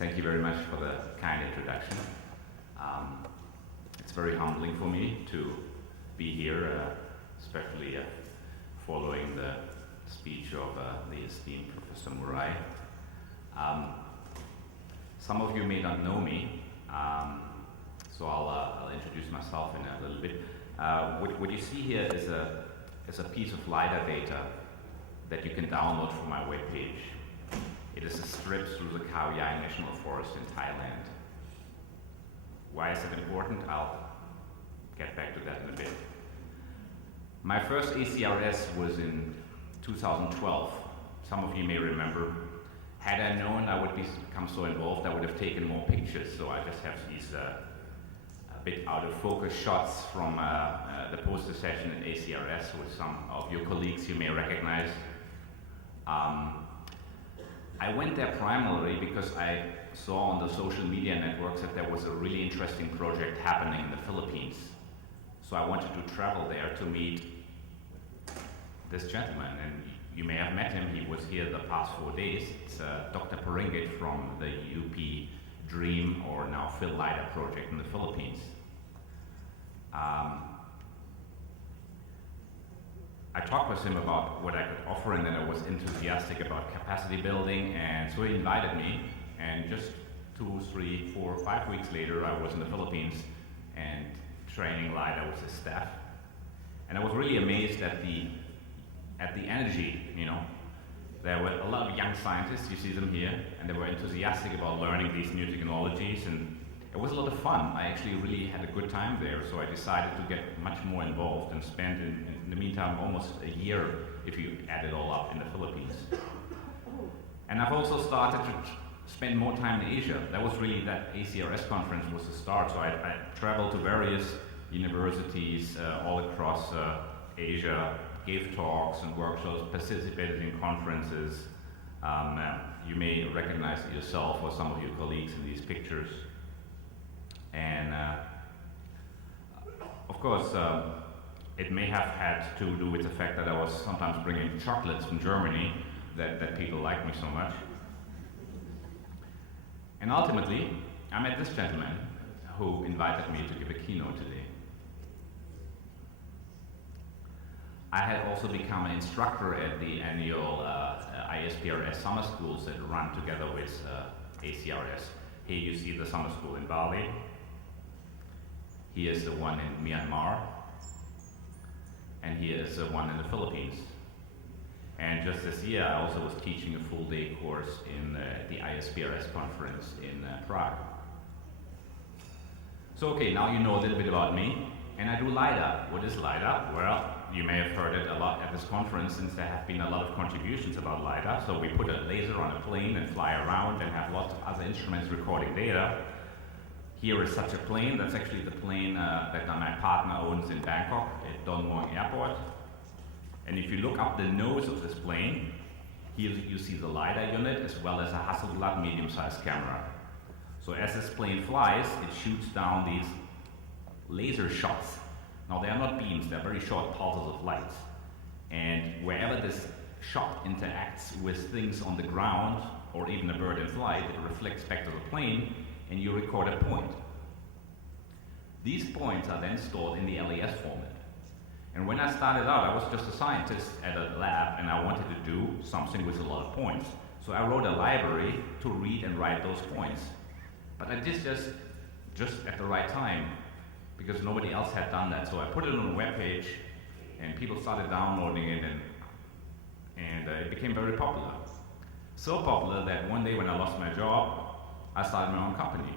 Thank you very much for the kind introduction. It's very humbling for me to be here, especially following the speech of the esteemed Professor Murai. Some of you may not know me, so I'll introduce myself in a little bit. What you see here is a piece of LiDAR data that you can download from my webpage. It is a strip through the Khao Yai National Forest in Thailand. Why is it important? I'll get back to that in a bit. My first ACRS was in 2012. Some of you may remember. Had I known I would become so involved, I would have taken more pictures. So I just have these a bit out of focus shots from the poster session at ACRS with some of your colleagues you may recognize. I went there primarily because I saw on the social media networks that there was a really interesting project happening in the Philippines. So I wanted to travel there to meet this gentleman, and you may have met him. He was here the past 4 days. It's Dr. Paringit from the UP DREAM, or now Phil LiDAR project in the Philippines. I talked with him about what I could offer, and then I was enthusiastic about capacity building, and so he invited me, and just 2, 3, 4, 5 weeks later I was in the Philippines and training LiDAR with his staff. And I was really amazed at the energy, you know. There were a lot of young scientists, you see them here, and they were enthusiastic about learning these new technologies, and it was a lot of fun. I actually really had a good time there, so I decided to get much more involved and spend, in the meantime, almost a year, if you add it all up, in the Philippines. And I've also started to spend more time in Asia. That was really, that ACRS conference was the start, so I traveled to various universities all across Asia, gave talks and workshops, participated in conferences. You may recognize it yourself or some of your colleagues in these pictures. And of course, it may have had to do with the fact that I was sometimes bringing chocolates from Germany that people liked me so much. And ultimately, I met this gentleman who invited me to give a keynote today. I had also become an instructor at the annual ISPRS summer schools that run together with ACRS. Here you see the summer school in Bali. Here is the one in Myanmar. And here is the one in the Philippines. And just this year, I also was teaching a full-day course in the ISPRS conference in Prague. So, okay, now you know a little bit about me. And I do LiDAR. What is LiDAR? Well, you may have heard it a lot at this conference, since there have been a lot of contributions about LiDAR. So we put a laser on a plane and fly around and have lots of other instruments recording data. Here is such a plane. That's actually the plane that my partner owns in Bangkok at Don Mueang Airport. And if you look up the nose of this plane, here you see the LiDAR unit as well as a Hasselblad medium-sized camera. So as this plane flies, it shoots down these laser shots. Now they are not beams, they're very short pulses of light. And wherever this shot interacts with things on the ground, or even a bird in flight, it reflects back to the plane, and you record a point. These points are then stored in the LAS format. And when I started out, I was just a scientist at a lab, and I wanted to do something with a lot of points. So I wrote a library to read and write those points. But I did just at the right time, because nobody else had done that. So I put it on a web page, and people started downloading it, and it became very popular. So popular that one day when I lost my job, I started my own company.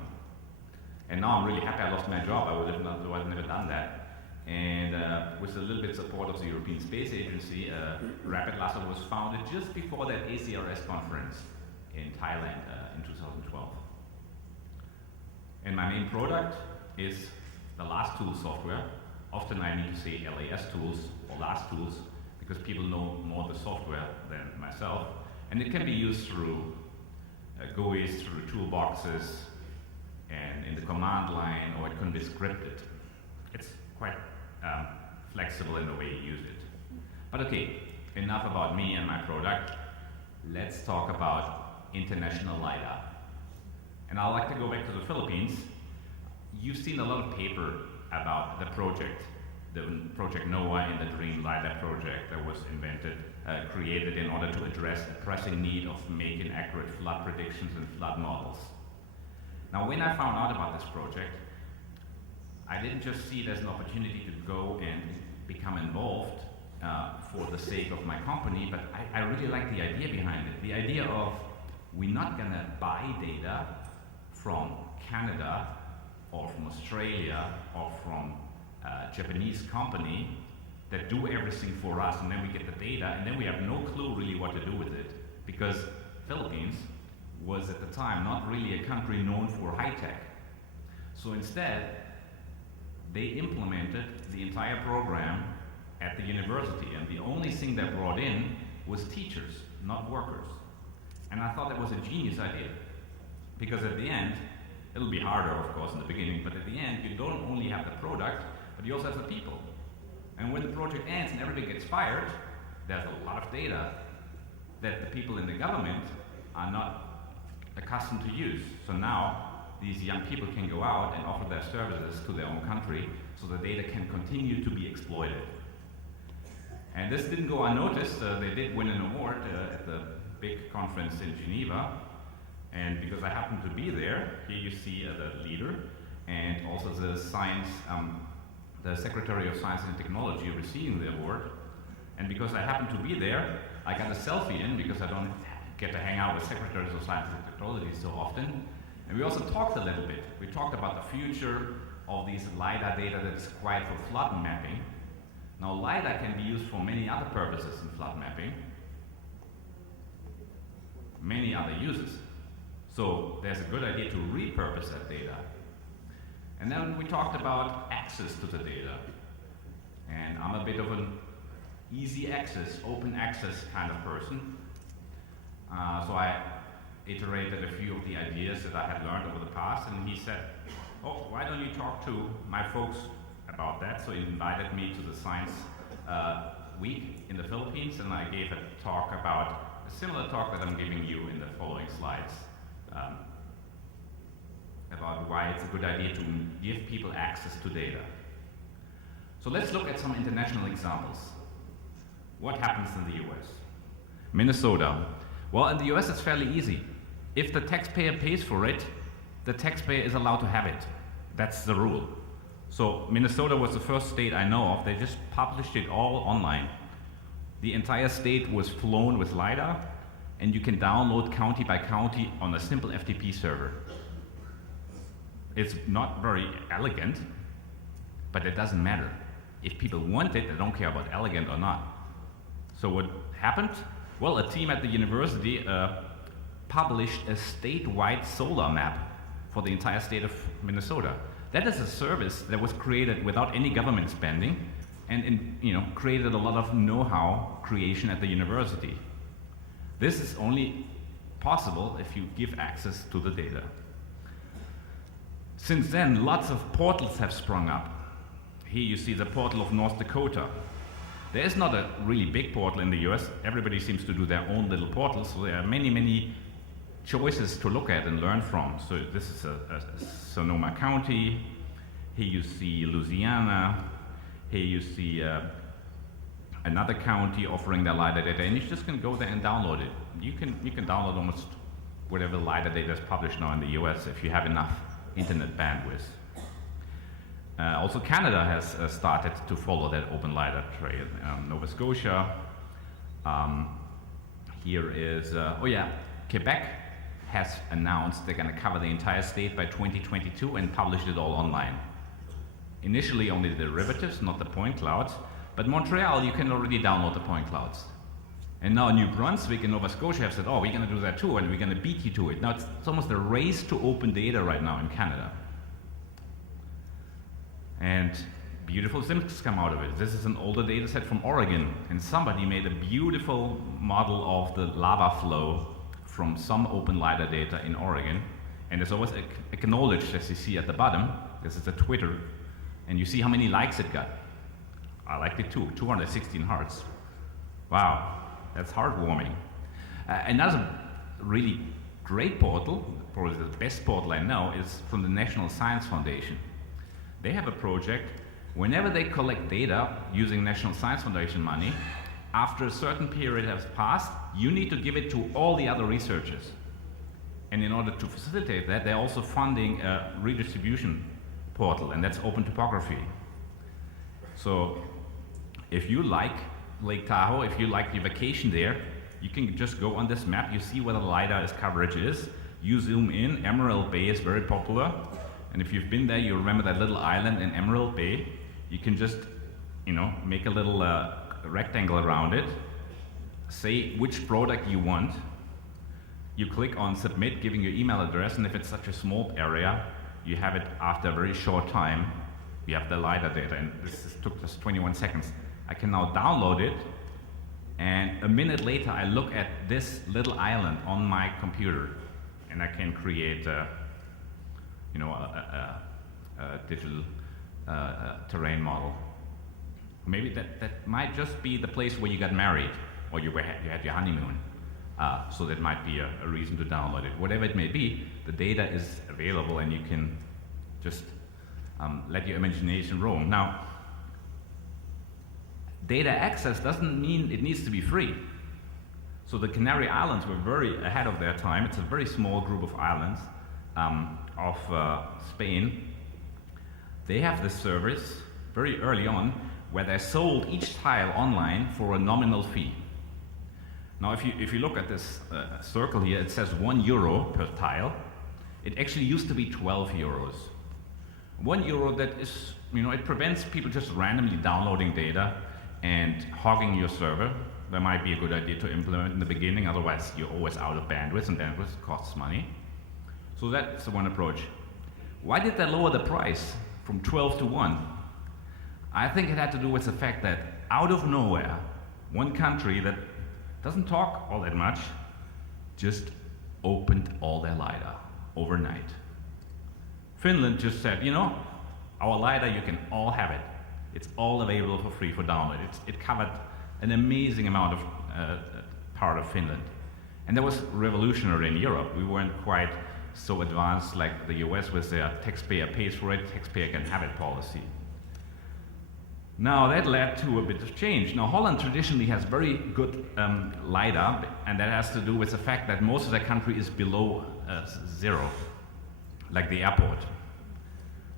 And now I'm really happy I lost my job. I would have never done that. And with a little bit of support of the European Space Agency, Rapid Laser was founded just before that ACRS conference in Thailand in 2012. And my main product is the LAS tool software. Often I need to say LAS tools or LAS tools because people know more the software than myself. And it can be used through GUIs, through toolboxes, and in the command line, or it can be scripted. It's quite flexible in the way you use it. But okay, enough about me and my product. Let's talk about international LiDAR. And I'd like to go back to the Philippines. You've seen a lot of paper about the project NOAA and the Dream LiDAR project that was created in order to address a pressing need of making accurate flood predictions and flood models. Now, when I found out about this project, I didn't just see it as an opportunity to go and become involved for the sake of my company, but I really like the idea behind it. The idea of we're not going to buy data from Canada or from Australia or from a Japanese company that do everything for us, and then we get the data, and then we have no clue really what to do with it, because Philippines was at the time not really a country known for high tech. So instead, they implemented the entire program at the university, and the only thing they brought in was teachers, not workers. And I thought that was a genius idea, because at the end, it'll be harder, of course, in the beginning, but at the end, you don't only have the product, but you also have the people. And when the project ends and everybody gets fired, there's a lot of data that the people in the government are not accustomed to use. So now, these young people can go out and offer their services to their own country, so the data can continue to be exploited. And this didn't go unnoticed. They did win an award at the big conference in Geneva. And because I happened to be there, here you see the leader and also the the Secretary of Science and Technology receiving the award. And because I happened to be there, I got a selfie in, because I don't get to hang out with Secretaries of Science and Technology so often. And we also talked a little bit. We talked about the future of these LiDAR data that is required for flood mapping. Now, LiDAR can be used for many other purposes in flood mapping, many other uses. So there's a good idea to repurpose that data. And then we talked about access to the data. And I'm a bit of an easy access, open access kind of person. So I iterated a few of the ideas that I had learned over the past, and he said, oh, why don't you talk to my folks about that? So he invited me to the Science Week in the Philippines, and I gave a talk about a similar talk that I'm giving you in the following slides, about why it's a good idea to give people access to data. So let's look at some international examples. What happens in the US? Minnesota. Well, in the US it's fairly easy. If the taxpayer pays for it, the taxpayer is allowed to have it. That's the rule. So Minnesota was the first state I know of. They just published it all online. The entire state was flown with LiDAR, and you can download county by county on a simple FTP server. It's not very elegant, but it doesn't matter. If people want it, they don't care about elegant or not. So what happened? Well, a team at the university published a statewide solar map for the entire state of Minnesota. That is a service that was created without any government spending, and created a lot of know-how creation at the university. This is only possible if you give access to the data. Since then, lots of portals have sprung up. Here you see the portal of North Dakota. There is not a really big portal in the US. Everybody seems to do their own little portals, so there are many, many choices to look at and learn from. So this is a Sonoma County. Here you see Louisiana. Here you see another county offering their LiDAR data, and you just can go there and download it. You can download almost whatever LiDAR data is published now in the US if you have enough internet bandwidth. Also, Canada has started to follow that open LiDAR trail. Nova Scotia. Here is, Quebec has announced they're going to cover the entire state by 2022 and publish it all online. Initially, only the derivatives, not the point clouds. But Montreal, you can already download the point clouds. And now New Brunswick and Nova Scotia have said, oh, we're going to do that too, and we're going to beat you to it. Now it's almost a race to open data right now in Canada. And beautiful things come out of it. This is an older data set from Oregon, and somebody made a beautiful model of the lava flow from some open LiDAR data in Oregon. And it's always acknowledged, as you see at the bottom. This is a Twitter, and you see how many likes it got. I liked it too, 216 hearts. Wow, that's heartwarming. Another really Great portal, probably the best portal I know, is from the National Science Foundation. They have a project, whenever they collect data using National Science Foundation money, after a certain period has passed, you need to give it to all the other researchers. And in order to facilitate that, they're also funding a redistribution portal, and that's open topography. So if you like Lake Tahoe, if you like your vacation there, you can just go on this map, you see where the LiDAR's coverage is, you zoom in. Emerald Bay is very popular, and if you've been there, you remember that little island in Emerald Bay. You can just, make a little rectangle around it, say which product you want, you click on submit, giving your email address, and if it's such a small area, you have it after a very short time. You have the LiDAR data, and this took just 21 seconds. I can now download it, and a minute later I look at this little island on my computer, and I can create a digital terrain model. Maybe that might just be the place where you got married, or you had your honeymoon. So that might be a reason to download it. Whatever it may be, the data is available, and you can just let your imagination roam. Now, data access doesn't mean it needs to be free. So the Canary Islands were very ahead of their time. It's a very small group of islands of Spain. They have this service very early on where they sold each tile online for a nominal fee. Now, if you look at this circle here, it says €1 per tile. It actually used to be 12 euros. €1 that is, it prevents people just randomly downloading data and hogging your server. That might be a good idea to implement in the beginning, otherwise you're always out of bandwidth, and bandwidth costs money. So that's the one approach. Why did they lower the price from 12 to 1? I think it had to do with the fact that out of nowhere, one country that doesn't talk all that much just opened all their LiDAR overnight. Finland just said, our LiDAR, you can all have it. It's all available for free for download. It covered an amazing amount of part of Finland. And that was revolutionary in Europe. We weren't quite so advanced like the US with their taxpayer pays for it, taxpayer can have it policy. Now that led to a bit of change. Now Holland traditionally has very good LiDAR, and that has to do with the fact that most of the country is below zero, like the airport.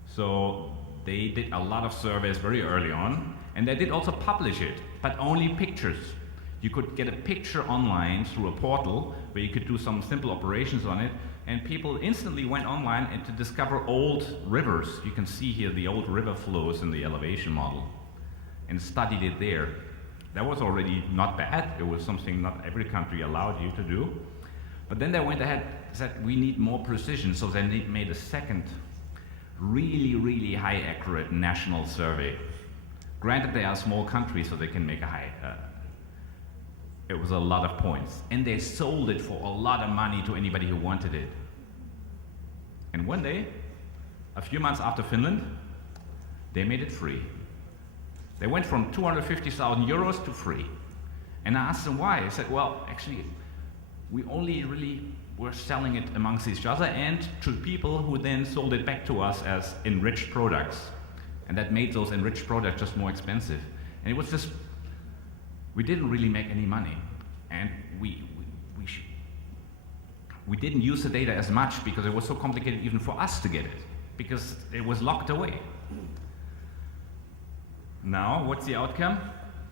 So they did a lot of surveys very early on, and they did also publish it, but only pictures. You could get a picture online through a portal where you could do some simple operations on it, and people instantly went online and to discover old rivers. You can see here the old river flows in the elevation model, and studied it there. That was already not bad. It was something not every country allowed you to do. But then they went ahead and said, we need more precision, so they made a second really, really high accurate national survey. Granted, they are a small country, so they can make a high, it was a lot of points. And they sold it for a lot of money to anybody who wanted it. And one day, a few months after Finland, they made it free. They went from 250,000 euros to free. And I asked them why. I said, well, actually, we only really were selling it amongst each other and to people who then sold it back to us as enriched products. And that made those enriched products just more expensive. And it was just, we didn't really make any money. And we didn't use the data as much because it was so complicated even for us to get it, because it was locked away. Now, what's the outcome?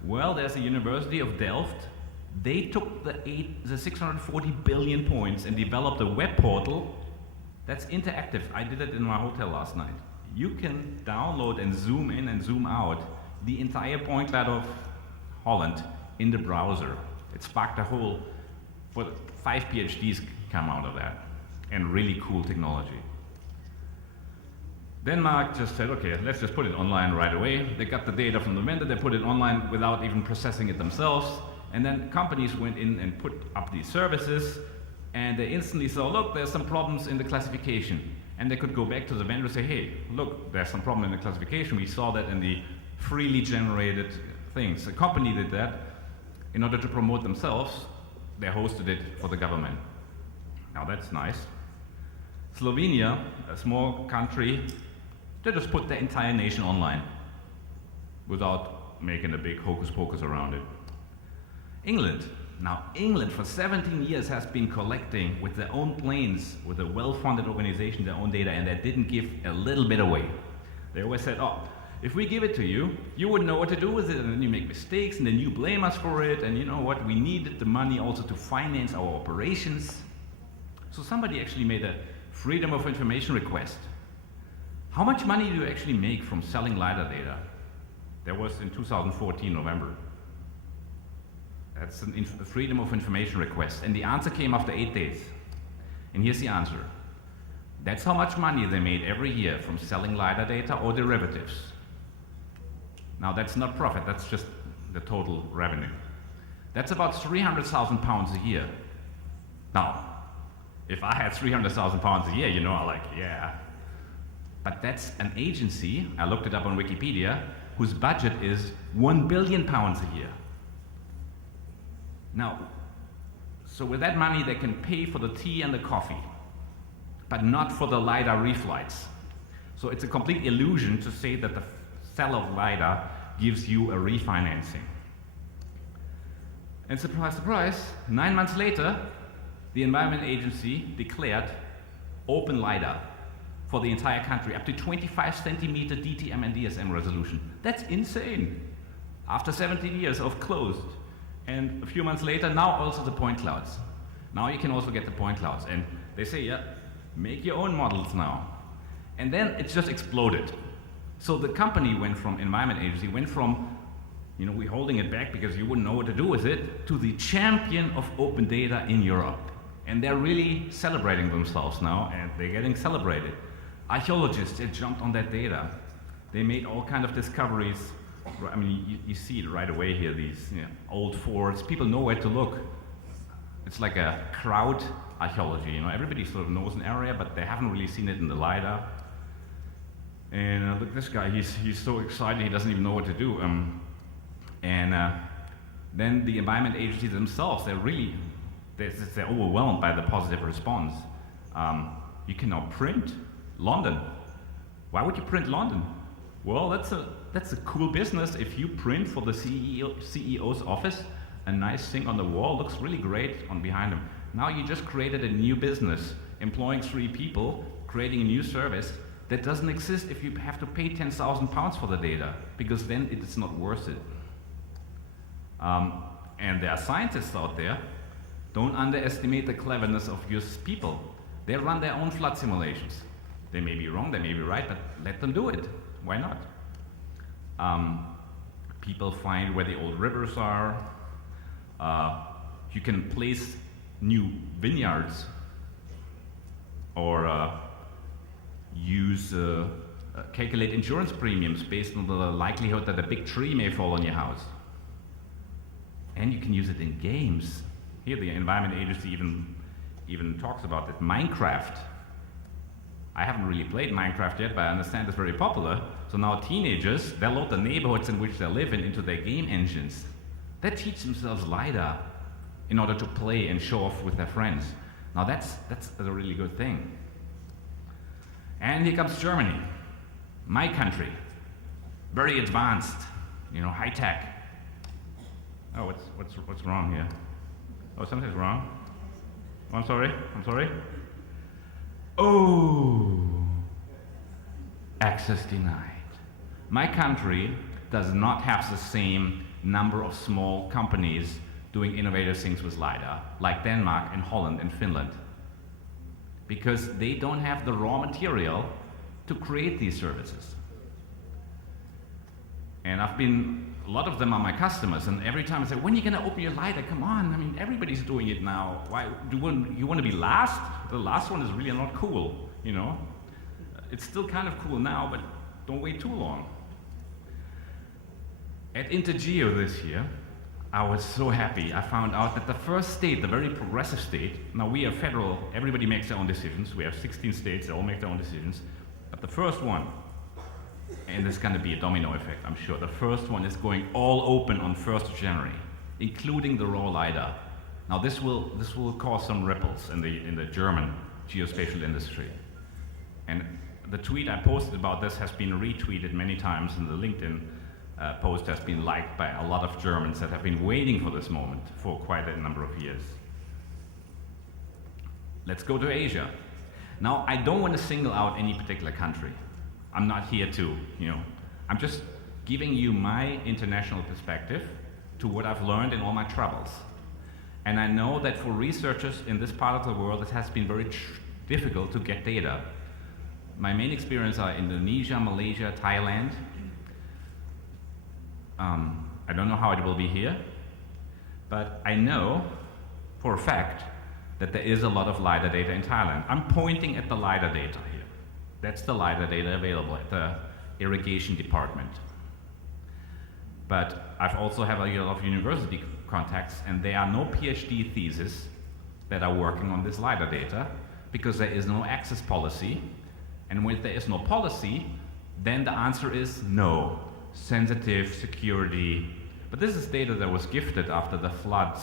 Well, there's the University of Delft. They took the 640 billion points and developed a web portal that's interactive. I did it in my hotel last night. You can download and zoom in and zoom out the entire point cloud of Holland in the browser. It sparked a whole, 5 PhDs come out of that, and really cool technology. Denmark just said, okay, let's just put it online right away. They got the data from the vendor, they put it online without even processing it themselves, and then companies went in and put up these services, and they instantly saw, look, there's some problems in the classification. And they could go back to the vendor and say, hey, look, there's some problem in the classification. We saw that in the freely generated things. The company did that in order to promote themselves. They hosted it for the government. Now that's nice. Slovenia, a small country, they just put the entire nation online without making a big hocus pocus around it. England. Now, England for 17 years has been collecting with their own planes, with a well-funded organization, their own data, and they didn't give a little bit away. They always said, oh, if we give it to you, you wouldn't know what to do with it, and then you make mistakes, and then you blame us for it, and you know what, we needed the money also to finance our operations. So somebody actually made a Freedom of Information request. How much money do you actually make from selling LiDAR data? That was in 2014, November. That's a Freedom of Information request. And the answer came after 8 days. And here's the answer. That's how much money they made every year from selling LiDAR data or derivatives. Now that's not profit, that's just the total revenue. That's about 300,000 pounds a year. Now, if I had 300,000 pounds a year, you know, I'm like, yeah. But that's an agency, I looked it up on Wikipedia, whose budget is 1 billion pounds a year. Now, so with that money they can pay for the tea and the coffee, but not for the LiDAR reflights. So it's a complete illusion to say that the sale of LiDAR gives you a refinancing. And surprise, surprise, 9 months later, the Environment Agency declared open LiDAR for the entire country, up to 25 centimeter DTM and DSM resolution. That's insane. After 17 years of closed. And a few months later, now also the point clouds. Now you can also get the point clouds. And they say, yeah, make your own models now. And then it just exploded. So the company went from, Environment Agency, went from, you know, we're holding it back because you wouldn't know what to do with it, to the champion of open data in Europe. And they're really celebrating themselves now, and they're getting celebrated. Archaeologists, they jumped on that data. They made all kind of discoveries. I mean, you see it right away here, these old forts. People know where to look. It's like a crowd archaeology, you know. Everybody sort of knows an area, but they haven't really seen it in the LiDAR. And look, this guy, he's so excited, he doesn't even know what to do. Then the Environment Agencies themselves, they're overwhelmed by the positive response. You can now print London. Why would you print London? Well, that's a cool business. If you print for the CEO's office a nice thing on the wall, looks really great on behind him. Now you just created a new business, employing 3 people, creating a new service that doesn't exist if you have to pay 10,000 pounds for the data, because then it is not worth it. And there are scientists out there. Don't underestimate the cleverness of your people. They run their own flood simulations. They may be wrong, they may be right, but let them do it. Why not? People find where the old rivers are. You can place new vineyards, or calculate insurance premiums based on the likelihood that a big tree may fall on your house. And you can use it in games. Here the Environment Agency even talks about it. Minecraft. I haven't really played Minecraft yet, but I understand it's very popular. So now teenagers, they load the neighborhoods in which they live in into their game engines. They teach themselves LiDAR in order to play and show off with their friends. Now that's a really good thing. And here comes Germany, my country. Very advanced, high tech. Oh, what's wrong here? Oh, something's wrong. Oh, I'm sorry. Oh, access denied. My country does not have the same number of small companies doing innovative things with LiDAR, like Denmark and Holland and Finland, because they don't have the raw material to create these services. And a lot of them are my customers, and every time I say, when are you going to open your LiDAR? Come on, I mean, everybody's doing it now. Why you want to be last? The last one is really not cool, It's still kind of cool now, but don't wait too long. At Intergeo this year, I was so happy. I found out that the first state, the very progressive state, now we are federal, everybody makes their own decisions. We have 16 states, they all make their own decisions. But the first one, and there's going to be a domino effect, I'm sure. The first one is going all open on 1st of January, including the raw LiDAR. Now this will cause some ripples in the German geospatial industry. And the tweet I posted about this has been retweeted many times, and the LinkedIn post has been liked by a lot of Germans that have been waiting for this moment for quite a number of years. Let's go to Asia. Now, I don't want to single out any particular country. I'm not here to, I'm just giving you my international perspective to what I've learned in all my travels. And I know that for researchers in this part of the world, it has been very difficult to get data. My main experience are Indonesia, Malaysia, Thailand. I don't know how it will be here, but I know for a fact that there is a lot of LiDAR data in Thailand. I'm pointing at the LiDAR data here. That's the LiDAR data available at the irrigation department. But I've also have a lot of university contacts, and there are no PhD theses that are working on this LiDAR data because there is no access policy. And when there is no policy, then the answer is no. Sensitive, security. But this is data that was gifted after the floods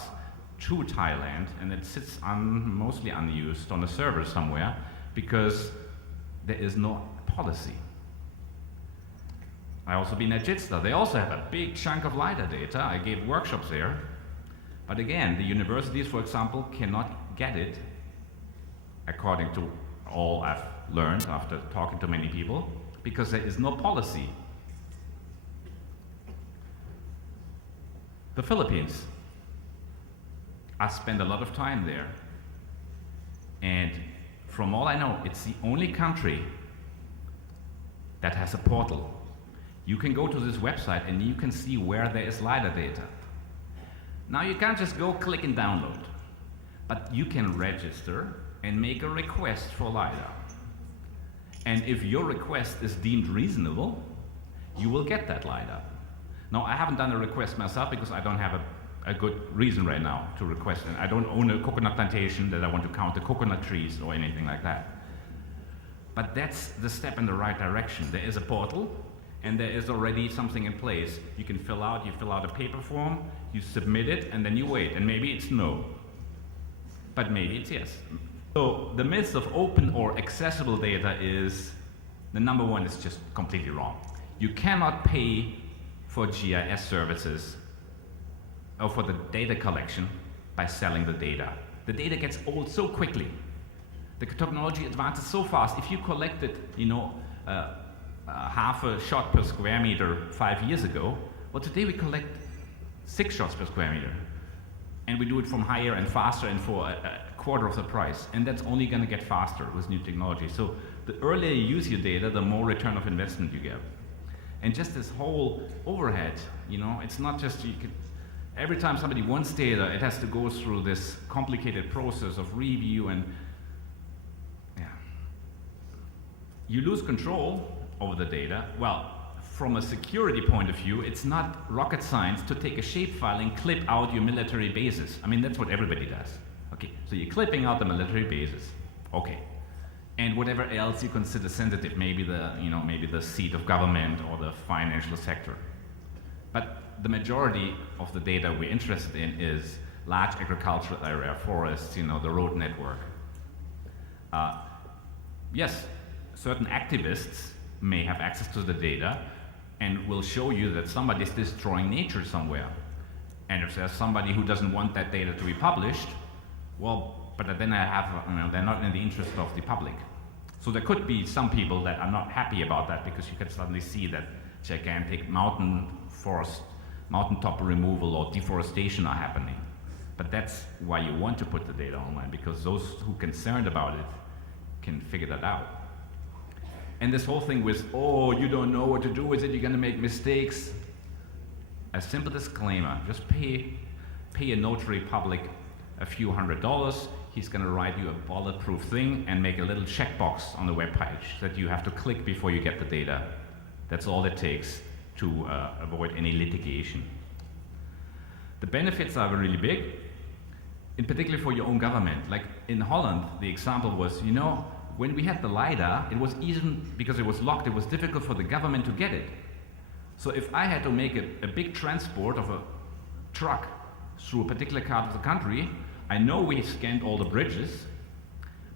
to Thailand, and it sits mostly unused on a server somewhere because there is no policy. I also been at JITSTA. They also have a big chunk of LiDAR data. I gave workshops there. But again, the universities, for example, cannot get it, according to all I've learned after talking to many people, because there is no policy. The Philippines. I spend a lot of time there. And from all I know, it's the only country that has a portal. You can go to this website and you can see where there is LiDAR data. Now you can't just go click and download, but you can register and make a request for LiDAR. And if your request is deemed reasonable, you will get that LiDAR. Now I haven't done a request myself because I don't have a good reason right now to request it. I don't own a coconut plantation that I want to count the coconut trees or anything like that. But that's the step in the right direction. There is a portal, and there is already something in place. You fill out a paper form, you submit it, and then you wait. And maybe it's no, but maybe it's yes. So the myth of open or accessible data is, the number one is just completely wrong. You cannot pay for GIS services or for the data collection by selling the data. The data gets old so quickly. The technology advances so fast. If you collected, half a shot per square meter 5 years ago, well, today we collect 6 shots per square meter. And we do it from higher and faster and for a quarter of the price. And that's only going to get faster with new technology. So the earlier you use your data, the more return of investment you get. And just this whole overhead, it's not just every time somebody wants data, it has to go through this complicated process of review, and you lose control over the data. Well, from a security point of view, it's not rocket science to take a shapefile and clip out your military bases. I mean, that's what everybody does. Okay, so you're clipping out the military bases. Okay. And whatever else you consider sensitive, maybe the seat of government or the financial sector. But the majority of the data we're interested in is large agricultural area, forests, the road network. Yes, certain activists may have access to the data and will show you that somebody is destroying nature somewhere. And if there's somebody who doesn't want that data to be published, well, but then they're not in the interest of the public. So there could be some people that are not happy about that because you can suddenly see that gigantic mountaintop removal or deforestation are happening. But that's why you want to put the data online, because those who are concerned about it can figure that out. And this whole thing with, you don't know what to do with it, you're going to make mistakes. A simple disclaimer, just pay a notary public a few $100s. He's going to write you a bulletproof thing and make a little checkbox on the web page that you have to click before you get the data. That's all it takes to avoid any litigation. The benefits are really big, in particular for your own government. Like in Holland, the example was, when we had the LiDAR, it was even, because it was locked, it was difficult for the government to get it. So if I had to make a big transport of a truck through a particular part of the country, I know we scanned all the bridges,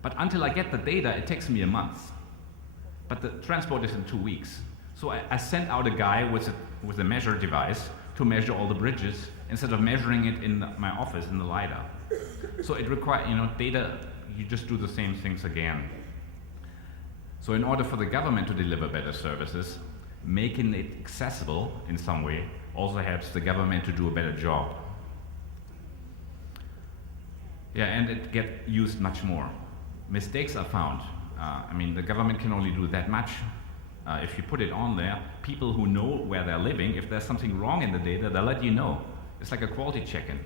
but until I get the data, it takes me a month. But the transport is in 2 weeks. So I sent out a guy with a measure device to measure all the bridges instead of measuring it in my office in the LiDAR. So it requires, data, you just do the same things again. So in order for the government to deliver better services, making it accessible in some way also helps the government to do a better job. Yeah, and it gets used much more. Mistakes are found. The government can only do that much. If you put it on there, people who know where they're living, if there's something wrong in the data, they'll let you know. It's like a quality check-in.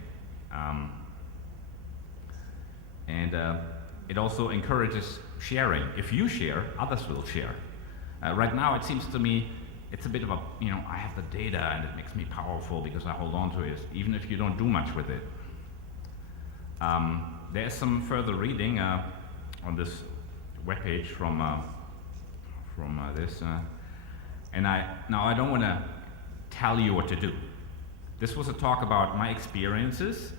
It also encourages sharing. If you share, others will share. Right now, it seems to me, it's a bit of a, I have the data and it makes me powerful because I hold on to it, even if you don't do much with it. There's some further reading on this webpage from this. Now I don't want to tell you what to do. This was a talk about my experiences,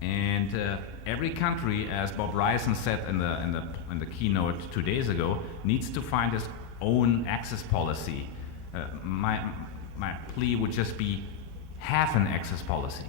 and every country, as Bob Ryson said in the keynote 2 days ago, needs to find its own access policy. My plea would just be have an access policy.